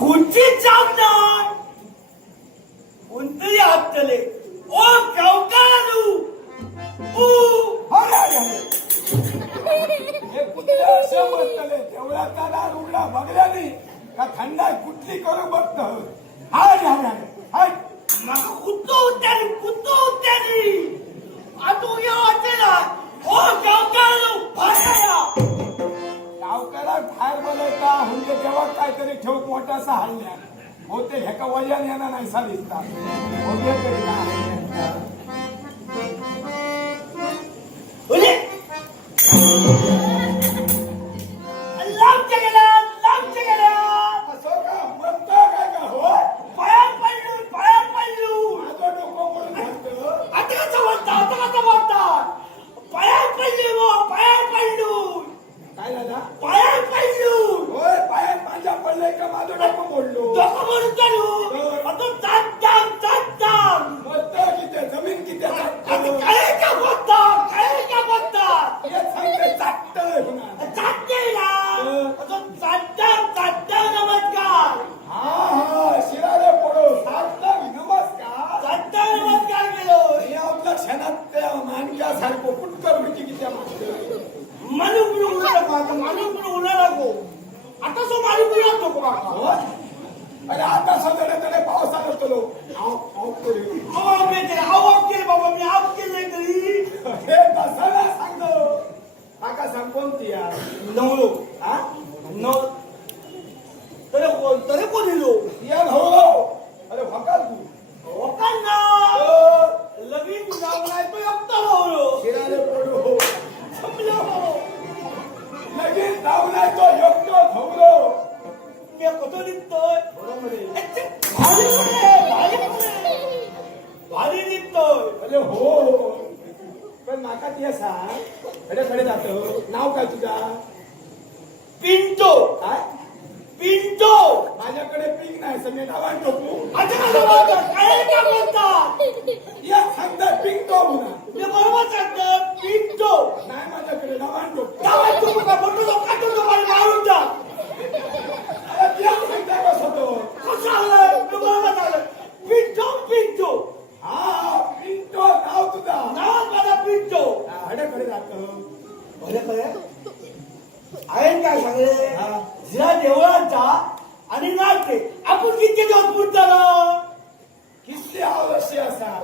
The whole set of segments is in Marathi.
कोणची जाम नाही कोणतरी आपटले ओ गावकारू ऊ! तेवढा त्याला रुगडा बघल्याने का थंडा कुठली करू बघत? अरे अरे हाय. माका कुत्तो उद्यानी कुत्तो उद्यानी आता या वाटेला. ओ गावकारू भाया गावकऱ्यात बाहेर बोलायचा म्हणजे जेव्हा काहीतरी ठेवूक मोठासा हल्ल्या. होते ह्याका वजन येणार नाही सा दिसता होते तरी काय नाव काय तुझा पिंटो काय पिंटो माझ्याकडे पीक नाही सगळे नावान टोकू आता कसं बोलतात काय का बोलतात या सांगता पीक तो म्हणा मी बरोबर सांगतो पिंटो नाही माझ्याकडे नावान टोकू गावात तू का बोलतो तो काटून तो मला मारून जा अरे त्या सांगता कसं तो कसं आलं मी बरोबर सांगतो पिंटो पिंटो हा पीक तो नाव तुझा नाव माझा पिंटो हड्याकडे जातो बरं खरं आहे काय सांगले हा. जिरा देवळात जा आणि नाचते आपण किती दिवस पुढचा किती आवश्य असा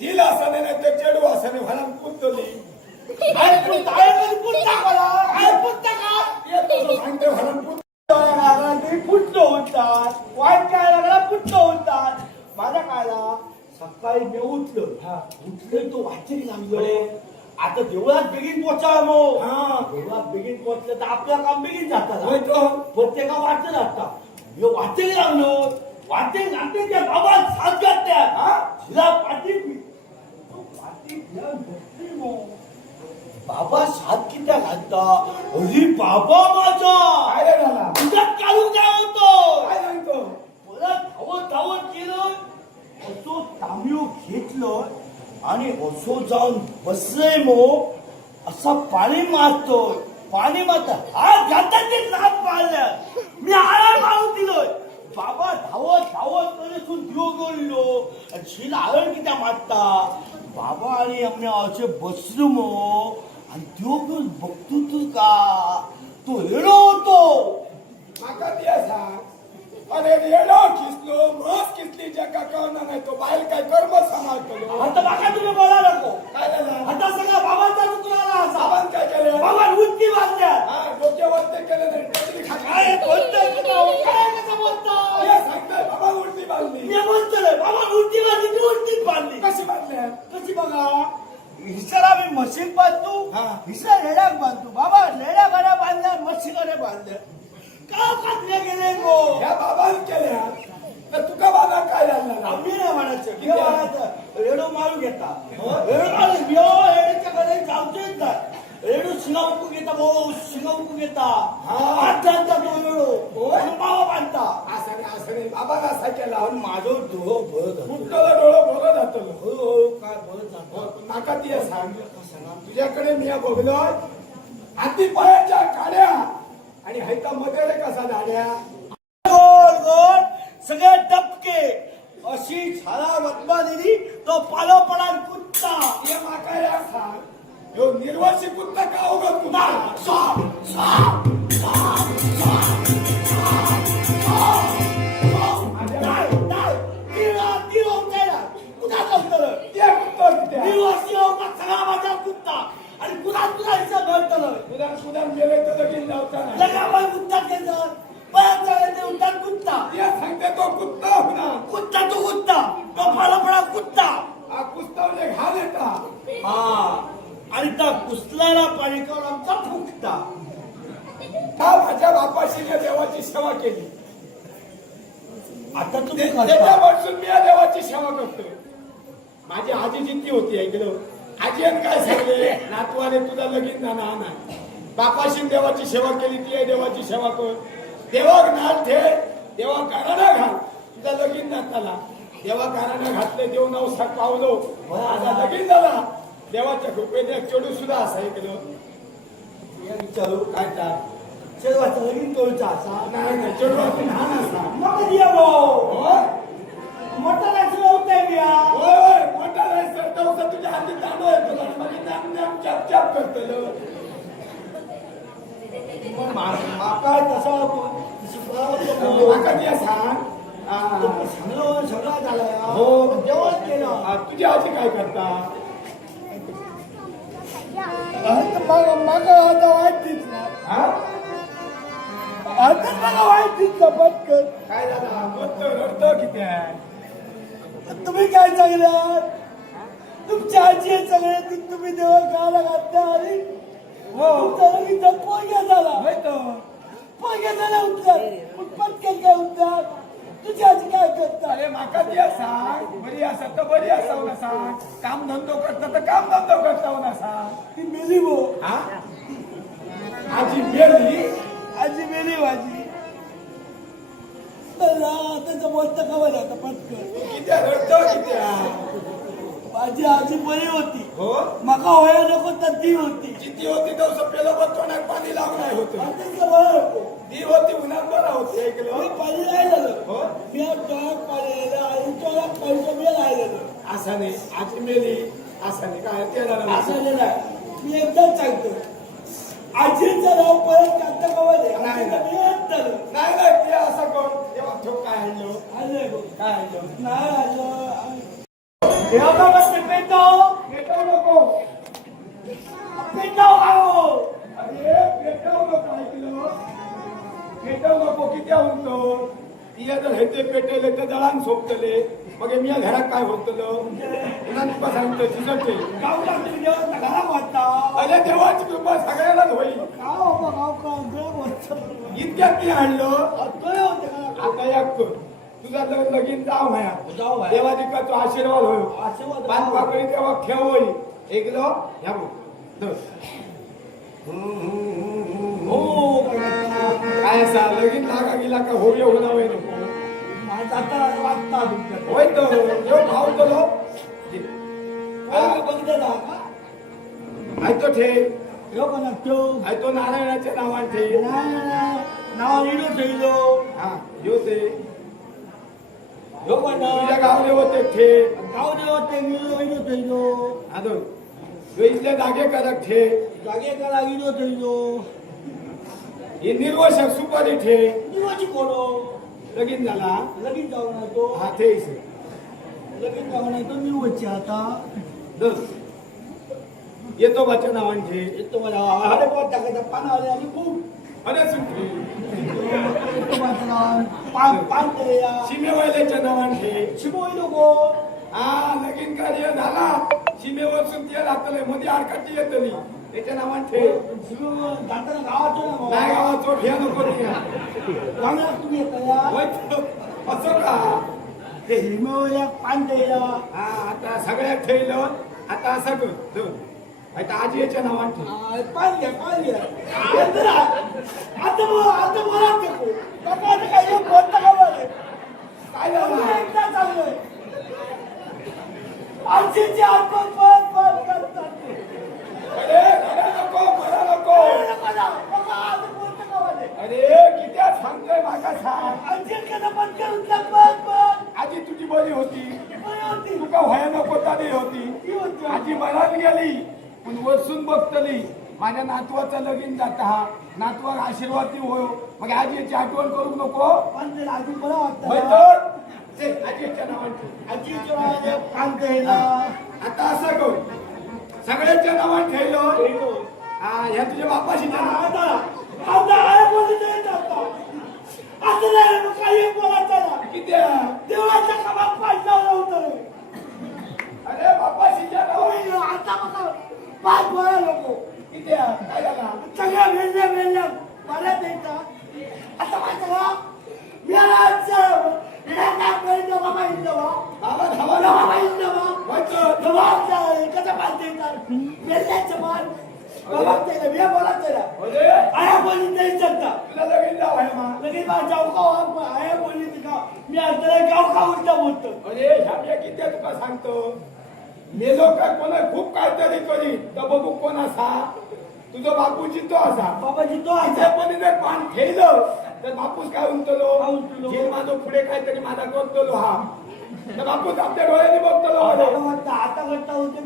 दिल असा नाही तर चेडू असा नाही मला कुंतली आहे पण ताळ्यामध्ये पुढचा करा आहे पुढचा का येतो सांगते मला कुंत ते पुढचं होतात वाईट काय लागला पुढचं होतात माझ्या कायला सकाळी मी उठलो हा. उठले तो वाचेरी लागलो आता देवळात बेगीन पोचा मग हा. देवळात बेगीन पोचलं तर आपलं काम बेगीन जातात. होय तो. प्रत्येका वाचत असतात मी वाचेल लागलो वाचेल लागते त्या बाबा साथ घातल्या हा? पाठी बसली मग. बाबा साथ कित्या घालता? अरे बाबा माझा. काय झाला काढून काय होतो? काय सांगतो परत धावत धावत केलं असो तांब्यो घेतलं आणि असो जाऊन बसलंय मो असा पाणी मारतोय. पाणी मात आज घातात ते पाळलं. मी आळा मारून दिलोय. बाबा धावत धावत करून दिव गेलो आणि शिला आळण कित्या मारता बाबा आणि आम्ही असे बसलो मो. आणि दिव करून बघतो तू का? तो हेडो होतो. माका ते सांग अरे रेडो किसलो मस किसली जगा कळना नाही तो बाहेर काय कर्म सांभाळतो आता बाका तुम्ही बोला नको. काय झालं? आता सगळा बाबांचा चुकला असा. सामान काय केलं? बाबा उंची बांधल्या हा डोक्यावर ते केलं नाही टोपली खाली. काय बोलतोय तुला? काय कसं बोलतोय? हे सांगताय बाबा उलटी बांधली. मी बोलतोय बाबा उंची बांधली ती उंचीच बांधली. कशी बांधल्या कशी बघा? हिसाला मी मशीन बांधतो हा. हिसा लेड्याक बांधतो. बाबा लेड्या गाड्या बांधल्या मशीकडे बांधल्या. का बांधल्या गेले गो? ह्या बाबान केल्या तर तुका बाबा काय झालं आम्ही नाही म्हणायचं. मी म्हणायचं रेडो मारू घेता. रेडो मारू यो रेडोच्या कडे जाऊचेच नाही रेडो शिंगा उकू घेता भाऊ शिंगा उकू घेता. हा. घालता तो रेडो. आणि मावा बांधता. असं नाही असं नाही. बाबा असा केला? पण माझं डोळं बळत मुक्तला डोळं बघत जातो. हो हो काय बळत जातं? हो, नाका ती सांग तुझ्याकडे मी बघलोय. हाती पायाच्या काड्या. आणि हैता मध्ये रे कसा दाड्या? गोल गोल. सगळे टपके. अशी झाला वतमा दिली तो पालो पडाल कुत्ता. हे माका या सांग. ह्यो निर्वासित कुत्ता का कुत्ता? साप, साप, साप, सेवा केली. आता तुम्ही. त्याच्यापासून मी या देवाची सेवा करतो माझी आजी जिद्दी होती ऐकलं आजीन काय सांगले? नातवाने तुझा लगीन ना ना नाही बापाशी देवाची सेवा केली ती देवाची सेवा कर. देवा घाल ठे देवा घराणा घाल. तुझा लगीन नाताला. देवा घराणा घातले देव नवसा पावलो माझा लगीन झाला. देवाच्या कृपेने चढू सुद्धा असं ऐकलं. विचारू काय तर शेरवाचा लगीन करूचा असा नाही नाही चढू आपण हा नसा मग कधी या भाऊ होय मोठा नाचलं होतंय मी या. होय मोठा नाही सर तुझ्या हाती तांदूळ येतो म्हणजे नाम नाम करतलो मग मा- माका तसा शिकला माका सांग आ, सगळं सगळं झालं हो. जेवण केलं आ, तुझी आजी काय करता मग मग आता हा? आता मला वाईट दिसलं पटकन काय झाला रडतो रडतो किती आहे? तुम्ही काय सांगणार तुमची आजी आहे सगळे ती तुम्ही देवा गाला घातल्या आणि तुमचा लगीन तर पोरग्या झाला होय तो. पोरग्या झाला उठला पण पटकन काय उठला तुझी आजी काय करता अरे माका ती सांग बरी असा तर बरी असाव ना सांग काम धंदो करता तर काम धंदो करताव ना सांग ती मेली भो हा? आजी गेली आजी मेली माझी त्याचं बोलतं खबर आता पटकन? माझी आजी बरी होती. हो? माका व्हायला नको तर ती होती. किती होती तो पेलो बतोण्यात पाणी लागणार होतं. ती होती उन्हात बरा होती ऐकलं? पाणी नाही झालं हो? मी डोळ्यात पाणी आलं आणि डोळ्यात पैसे मी राहिलेलं. असं नाही आजी मेली. असं नाही काय? ते असं नाही. मी एकदाच सांगतो. आजीचं नाव परत काढता कवा दे नाही. नाही नाही ते असं कोण? ठोक काय आलं. गो. काय आणलं? नाही आलं. देवा पेटो पेटवू. नको. पेटो आओ अरे पेटवू नको ऐकलं. पेटवू नको किती म्हणतो तिला जर हे ते पेटेले तर जळान सोपतले. मग मी या घरात काय होतलो? पुन्हा तुका सांगतो चिसटते गाव लागते देवाचा घरा वाटता अरे देवाची कृपा सगळ्यालाच होईल गाव हो गाव का देव. इतक्यात ती आणलं. आता कर. तुझा जर लगीन जाव बाय. देवाची का तो आशीर्वाद होईल आशीर्वाद पाच पाकळी तेव्हा ठेव होईल ऐकलो ह्या. बघ. हो. काय काय असा लगीन लागा गेला का? होय होणार होय नको माझा आता वाटता तुमच्याकडे होय तो यो भाव तो लो काय बघितलं ना का आय तो ठे ह्यो कोणा त्यो आय तो नारायणाच्या नावान ठे नाही नाही नाव लिहिलो ठेवलो हा यो ते ह्यो कोणा तुझ्या गावले होते ठे गाव देवा ते लिहिलो लिहिलो ठेवलो आदो यो इथले जागे करक ठे जागे करा लिहिलो ठेवलो हे निर्वशक सुपारी ठे दिवाची कोणो लगीन झाला. लगीन जाऊन येतो. हा ते. लगीन जाऊन येतो. मी वच्चे आता. धर. येतो बाच्या नावान ठे येतो मला अरे पोट टाकायचा पान आले आणि खूप. अरे सुट्टी येतो पान पान सीमेवाल्याच्या नावान ठे शिमोई नको. हा लगीन कार्य झाला. सीमेवर मध्ये आडकाठी येतली. त्याच्या नावान ठे शिमो जाताना नाही ना गावात नको नाही चांगला तुम्ही येता या. होय तो. असं का? ते शिमो या पान ते या हा आता सगळ्यात ठेवलं. आता असं कर धर. आता आजीच्या नावान ठे आ, पान घ्या पान घ्या आता ना- बोला आता बोला नको नका काय? काय तुम्ही झालं एकदा चांगलंय आजीची आठवण परत परत करतात. ते. अरे किती सांगतोय माका सांग. आजी आजी तुझी बरी होती. तुका व्हाया नको तरी होती. आजी मरात गेली पण वरसून बघतली. माझ्या नातवाचं लगीन जाता हा. नातवाक आशीर्वाद ती होय. मग आजीची आठवण करू नको. आधी बरं वाटतं आजीच्या नावाने आजीच्या नावाने काम केलं. आता असं करू. सगळ्यांच्या नावाने ठेवलं हा ह्या तुझ्या बापाशी नावात कामात लावलं होतं. अरे बापाशीच्या नावाने आता बघा. पाच बोला किती? काय झाला? सगळ्या वेळल्या वेळल्या मला देता आता मी बाबा इथं आया नाही तुला लगीन जाऊ आहे मा लगेच बा जाऊ का आया बोलली ती का मी आता गाव का उलटा बोलतो? अरे ह्या किती तुका सांगतो? मेलो का कोणा खूप काहीतरी करी. तर बघू कोण असा. तुझा बापूची तो असा. बाबाजी तो आहे पण जर पान ठेवलं तर बापूस काय उंचलो काय उंचलो? जे माझं पुढे काहीतरी माझा करतलो हा बापूस आपल्या डोळ्याने बघतलो आता घट्टा होते.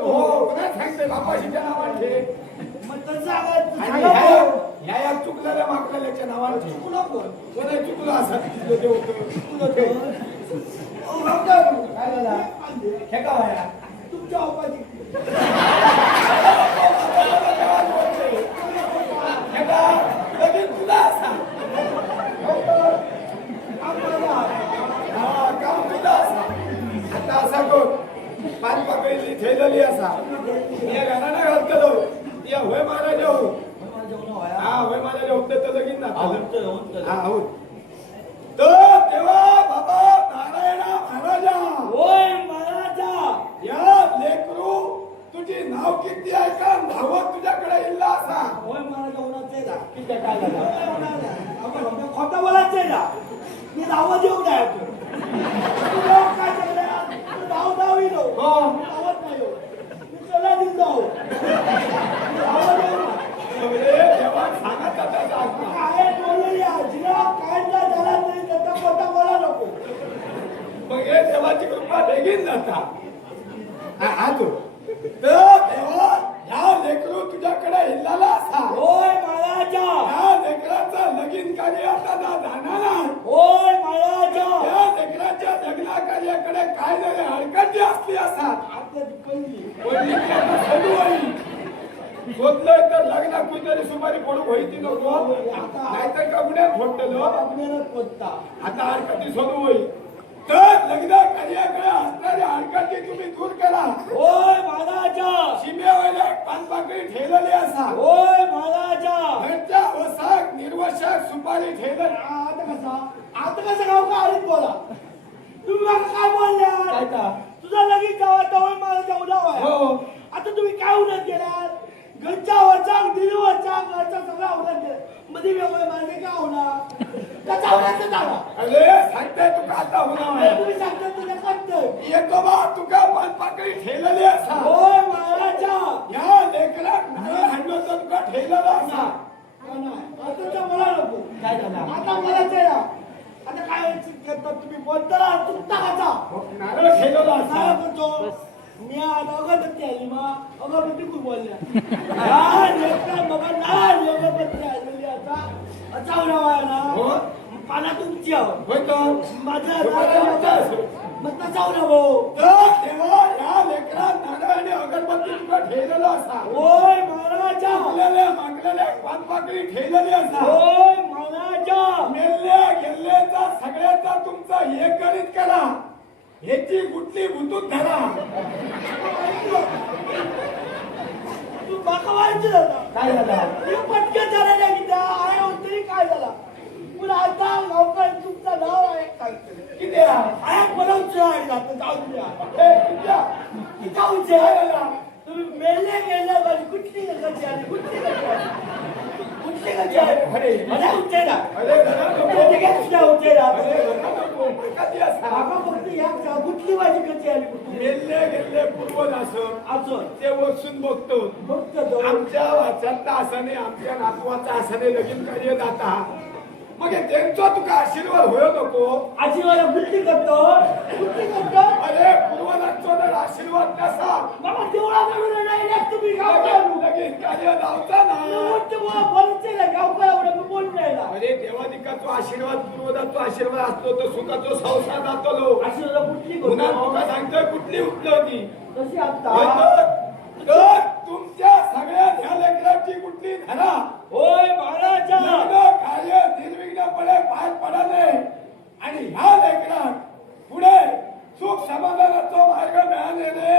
हो सांगते बापाशीच्या नावाने. मग तसं ह्या या चुकलेल्या माकलेल्याच्या नावाने ठेव. तुला कोण चुकलं असं? तिथलं ते होतं. काय झाला? हे? तुमच्या बापाची हे काय? लगीन तुला असा. हा, काम तुला असा. आता असा कर पाच पकडली ठेवलेली असा या घराने घालतलो या होय महाराज हो हा होय महाराज होते तर लगीन ना हा हो तर तेव्हा बाबा नारायणा महाराजा होय महाराजा या लेकरू तुझी नाव किती आहे. का नाव तुझ्याकडे इल्ला असा होय महाराजा होणार ना किती काय झालं खोटा बोलायचंय ना मी नावं देऊ काय तू नाव काय केलं तू नाव नाव येईल हो. नावत नाही हो. मी चला देऊन जाऊ मी नावं देऊ ना. एवढे देवा सांगत आता जात ना. काय बोलली आजीला काय त्या झाला तरी त्याचा खोटा बोला नको मग हे देवाची कृपा बेगीन जाता हा हा तू तर देवा ह्या लेकरू तुझ्याकडे इल्लाला असा होय महाराजा ह्या लेकराचं लगीन कार्य आता जा जाणार आहे. होय महाराजा या लेकराच्या लग्ना कार्याकडे काय झाले हडकटी असतात आपल्या पहिली. शोधलंय तर लग्न कुठेतरी सुमारी पडू होईती नको. नाहीतर कपड्या फोडलो आपल्याला कोणता आता हरकती सोडू होईल तर लग्न कार्याकडे हरकती तुम्ही दूर करा. होय महाराजा. शिम्यावाल्या पानपाकळी ठेवलेली असा. होय महाराजा. घरच्या वसाक निर्वशक सुपारी ठेवलं आता कसा आता कसं गाव का आलीत बोला? तुम्ही काय काय बोलल्या? का? तुझा लगीन जावा तवळ मला जाऊ लावा हो. आता तुम्ही काय उन्हात गेलात? घरच्या वचा दिली वचा घरचा सगळा उन्हात गेला. मध्ये वेगळे माझे काय होणार? त्याचा उन्हाचं जावा. अरे सांगते तुका आता होणार तुम्ही सांगता तुझ्या करतोय येतो बा तुका पानपाकळी ठेवलेली असा? होय महाराजा. या लेकरात नाही हाणलो तर तुका ठेवलेला असा? आता मला नको. काय झालं? आता मला ते आता काय करतात तुम्ही बोलताना चुकता कसा? नारळ ठेवलेला काय असा म्हणतो मी आता अगरबत्ती आली मा अगरबत्ती खूप बोलल्या. हा लेकरं बाबा नाही अगरबत्ती आलेली आता? चावला ना हो. पाना तुमची आहो. होय वाटतं. मग चावला भाऊ. तेव्हा या लेकरात नारळ आणि अगरबत्ती तुका ठेवलेला असा. होय महाराजा. मागलेल्या मागलेल्या पानपाकळी ठेवलेली असा. होय महाराजा. मेल्ल्या गेल्ल्याचा सगळ्याचा तुमचा हे गणित करा. ह्याची गुटली गुंतून धरा. तू बाका व्हायचं काय झालं? मी पटकन झाला नाही काय झाला? पण आता गावकर तुमचं नाव आहे काय? किती आहे? आहे बोलावचं आहे? जातं जाऊ द्या. किती? जाऊचे तुम्ही मेले गेले माझी कुठली गती आली कुठली गती आली कुठली गती आली अरे. मला उठे ना कुठली माझी गती आली गेल्ले गेल्ले पूर्वज असं. असं. ते वसून बघतो. दोन आमच्या वाचांचा असाने आमच्या नातवाचा असाने लगीन कार्य जाता मग त्यांचा तुका आशीर्वाद होय नको. आजीवाला बुद्धी करतो. बुद्धी करतो? अरे पूर्वजांचा जर आशीर्वाद नसा बाबा देवळा करून नाही तुम्ही गाव लगेच कार्य लावता ना. बोलते ना गावकऱ्याकडे मी बोलतोय ना अरे देवादिकाचा आशीर्वाद पूर्वजांचा आशीर्वाद असतो तर सुखाचा संसार जातो आशीर्वाद बुद्धी पुन्हा तुका सांगतोय कुठली उपलब्धी? कशी आता? तर- तुमच्या सगळ्या ह्या लेकरांची कुठली धरा होय लग्न कार्य पूर्णपणे पार पडले. आणि ह्या लेखनात पुढे सुख समाधानाचा मार्ग मिळालेले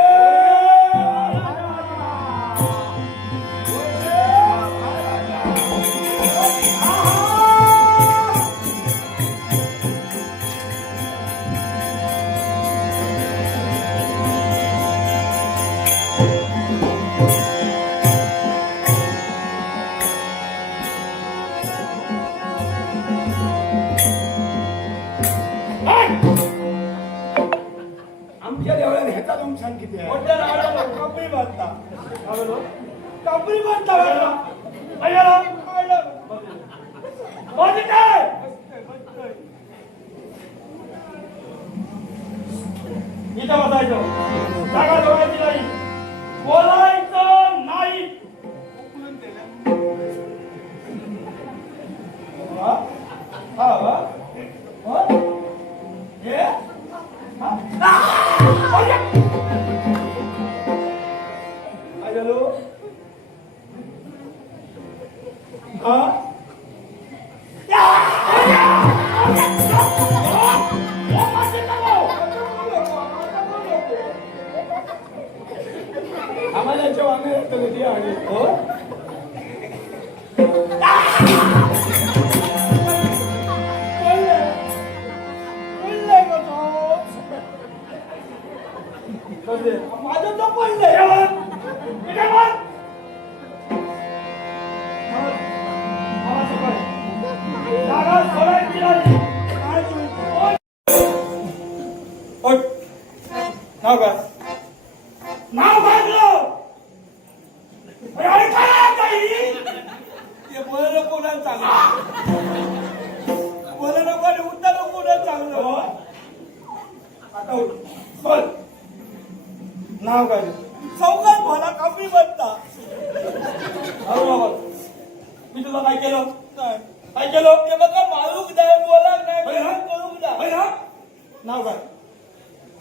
हा?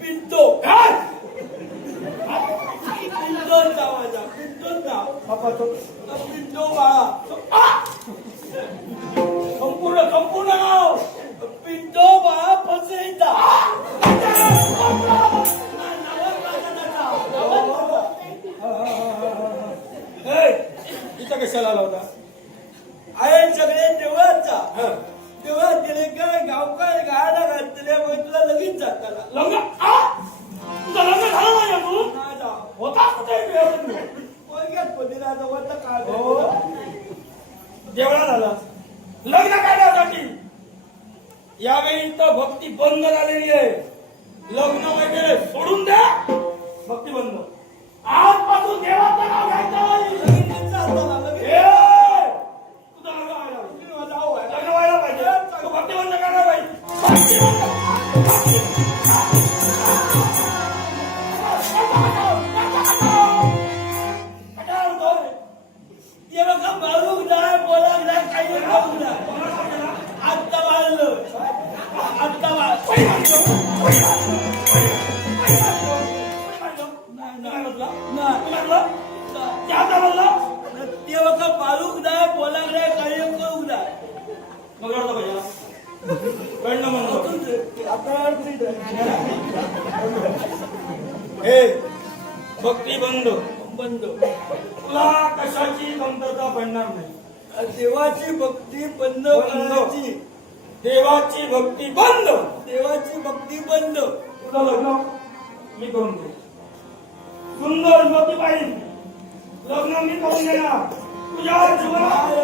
빈도 가! 빈도 나와자 빈도 나 아빠 저 빈도 가 아! 정부라 정부라 빈도 봐 벌써 있다 아! 에이 이따가 살아라다 아예 저게 내왔다 देवळात गेले काय गावकार गायला घातले मग तुला लगेच जाताना लग्न तुझं लग्न झालं नाही अजून? होता पोरग्यात पतीला जवळचा काळ देवळात आला लग्न करण्यासाठी. यावेळी तर भक्ती बंद झालेली आहे. लग्न वगैरे सोडून द्या. भक्ती बंद. आजपासून देवाचं नाव घ्यायचं देवाची भक्ती बंद. देवाची भक्ती बंद. तुझं लग्न मी करून देऊ सुंदर ज्योती पाहिजे. लग्न मी करून देणार. तुझ्या जीवनात